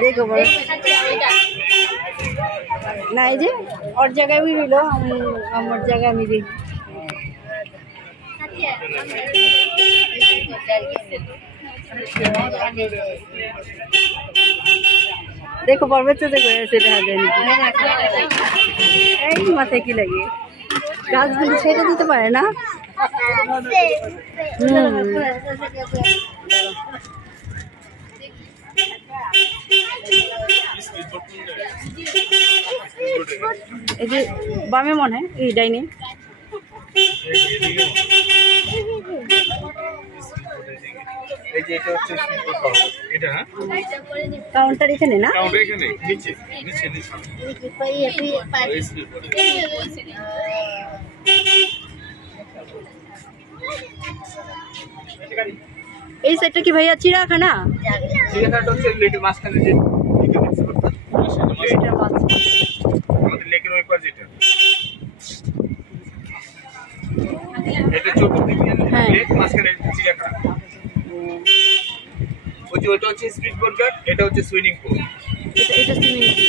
देखो ना ये और जगह भी लो हम और जगह में भी देखो पर्वत से देखो ऐसे रह जाए माथे की लगी গাছগুলো ছেড়ে দিতে পারে না এই যে বামে মনে হয় এই ডাইনে এই যে এটা হচ্ছে এটা না কাউন্টার এখানে না কাউন্টার এখানে নিচে নিচে নিচে এই সাইডটা কি ভাইয়া চিড়িয়াখানা চিড়িয়াখানাটা হচ্ছে লেকের মাঝখানে যে এটা মাছ আমাদের লেকের ওই পাশে এটা চতুর্দিকে লেক মাঝখানে চিড়িয়াখানা ওই যে ওটা হচ্ছে স্ট্রিট বার্গার এটা হচ্ছে সুইমিং পুল এটা সুইমিং পুল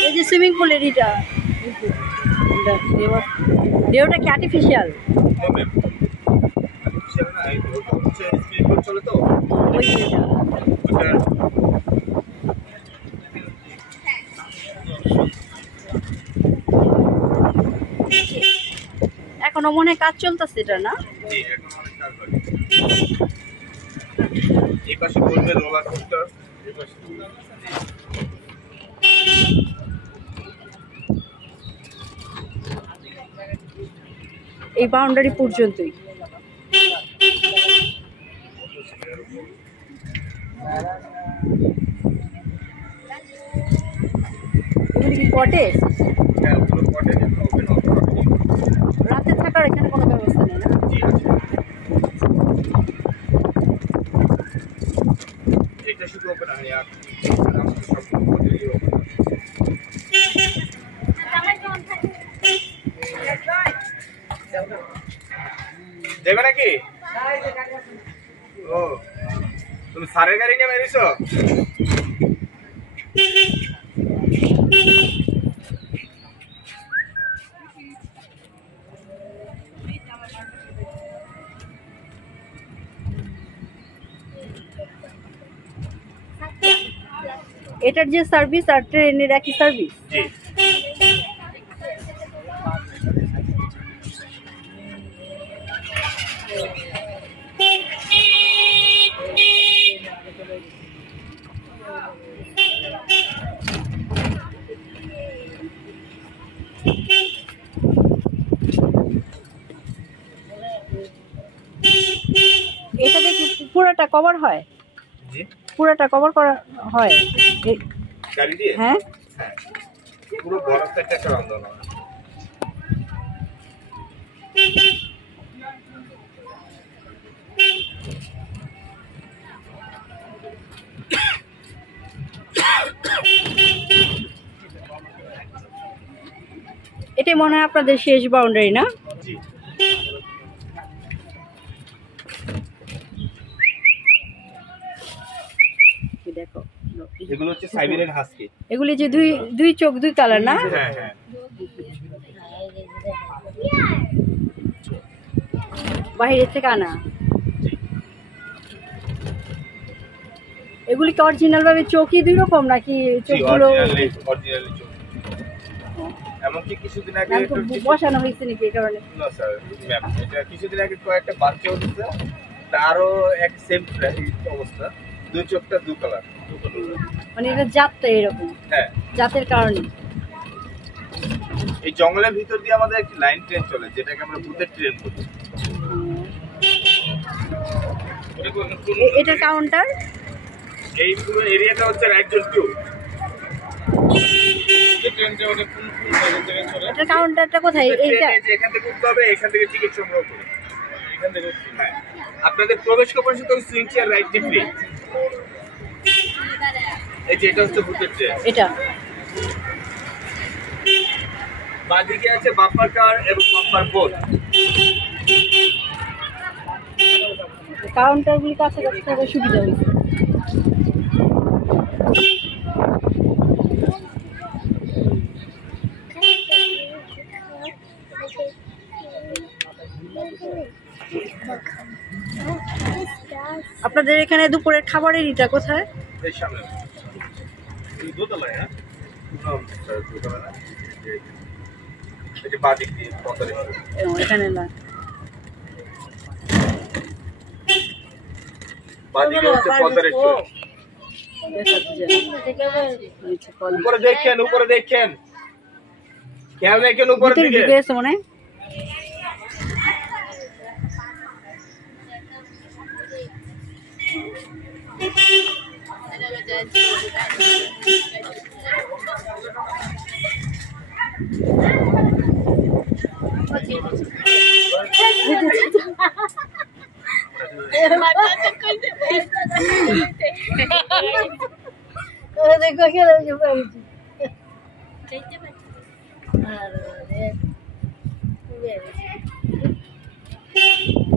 এই যে সুইমিং পুলের এটা ঢেউটা কি আর্টিফিশিয়াল চলে তো এখনো মনে কাজ চলতেছে এটা না এই পাশে বলবে রোলার কোস্টার এই বাউন্ডারি পর্যন্তই এগুলি কি কটেজ রাতে থাকার এখানে কোনো ব্যবস্থা নেই না এটা শুধু ওপেন হয় আর যাবে নাকি ও তুমি সারের গাড়ি নিয়ে বেরিয়েছো এটার যে সার্ভিস আর ট্রেনের একই সার্ভিস জি এটাতে কি পুরোটা কভার হয় জি পুরোটা কভার করা হয় গাড়ি দিয়ে হ্যাঁ পুরো বড় একটা রাউন্ড না এটাই মনে হয় আপনাদের শেষ বাউন্ডারি না জি দেখো এগুলো হচ্ছে সাইবেরিয়ান হাস্কি এগুলি যে দুই চোখ দুই কালার না হ্যাঁ হ্যাঁ বাইরে থেকে আনা এগুলি কি অরিজিনাল ভাবে চোখই দুই রকম নাকি চোখগুলো অরিজিনালি চোখ এমনকি কিছুদিন আগে বসানো হয়েছে নাকি এই কারণে না স্যার ম্যাম এটা কিছুদিন আগে কয়েকটা বাচ্চাও দিচ্ছে তারও এক সেম অবস্থা দুই চোখটা দু কালার মানে এটা জাতটা এরকম হ্যাঁ জাতের কারণে এই জঙ্গলের ভিতর দিয়ে আমাদের একটি লাইন ট্রেন চলে যেটাকে আমরা ভূতের ট্রেন বলি এটার কাউন্টার এই পুরো এরিয়াটা হচ্ছে রাইটজোন 2 এটার কাউন্টারটা কোথায় এইটা এখান থেকে উঠতে হবে এখান থেকে টিকিট সংগ্রহ করে এখান থেকে হ্যাঁ আপনাদের প্রবেশ করার সাথে সুইং চেয়ার রাইট ফ্রি। এই যে এটা হচ্ছে ভূতের চেয়ার। এটা বাদিকে আছে বাম্পার কার এবং বাম্পার বোট। কাউন্টারগুলি কাছে কাছে থাকা সুবিধা হয়েছে। আপনাদের এখানে দুপুরের খাবারের ইটা কোথায়? এই সামনে এই দোতলায়। হ্যাঁ দোতলা না, এই যে বাদিক দিয়ে পথরে এখানে না, বাদিকে হচ্ছে পথরে। উপরে দেখেন, উপরে দেখেন, খেয়াল রাখেন উপরের দিকে। গেছে মনে হয়।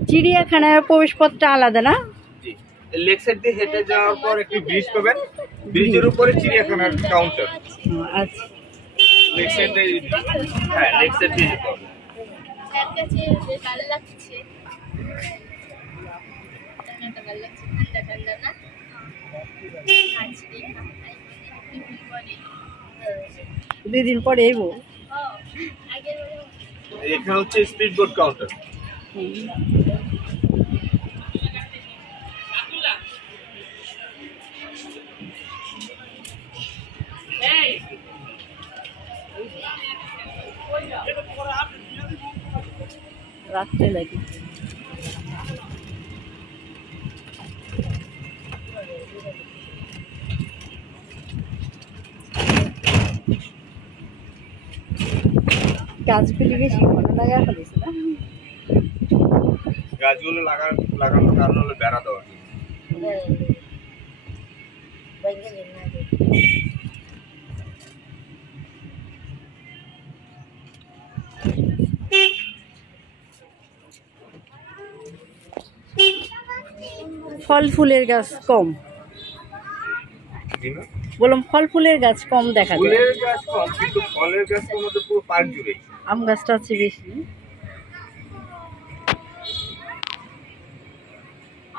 চিড়িয়াখানার প্রবেশপথটা আলাদা না? লেক সাইড দিয়ে হেঁটে যাওয়ার পর একটি ব্রিজ পাবেন, ব্রিজের উপরে চিড়িয়াখানার কাউন্টার। আচ্ছা, লেক সাইড দিয়ে, হ্যাঁ লেক সাইড দিয়ে যেতে হবে। দুই দিন পরে এবো। এখানে হচ্ছে স্পিড বোট কাউন্টার। রাখতে লাগে। গাছগুলি বেশি ভালো লাগা ফেলেছে না? গাছগুলো লাগানোর কারণ হলো বেড়া দেওয়া। ফল ফুলের গাছ কম, বললাম ফল ফুলের গাছ কম দেখা যায়। ফুলের গাছ কম, কিন্তু ফলের গাছ তো আমাদের পুরো পার্ক জুড়ে। আম গাছটা আছে বেশি।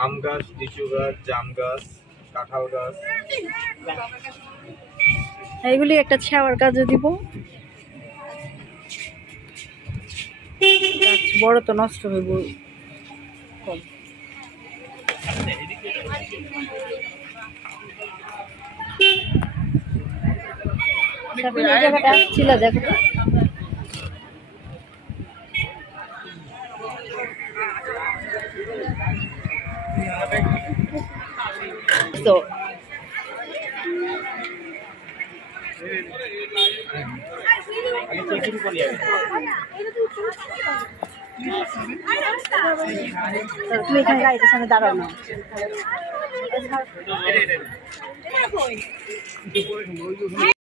আম গাছ, লিচু গাছ, জাম গাছ, কাঁঠাল গাছ। এগুলি একটা ছাওয়ার কাজে দিব। গাছ বড় তো নষ্ট হইব কম। জায়গাটা ছিল দেখো তো তুমি এখানে গাড়িটার সামনে দাঁড়াও না।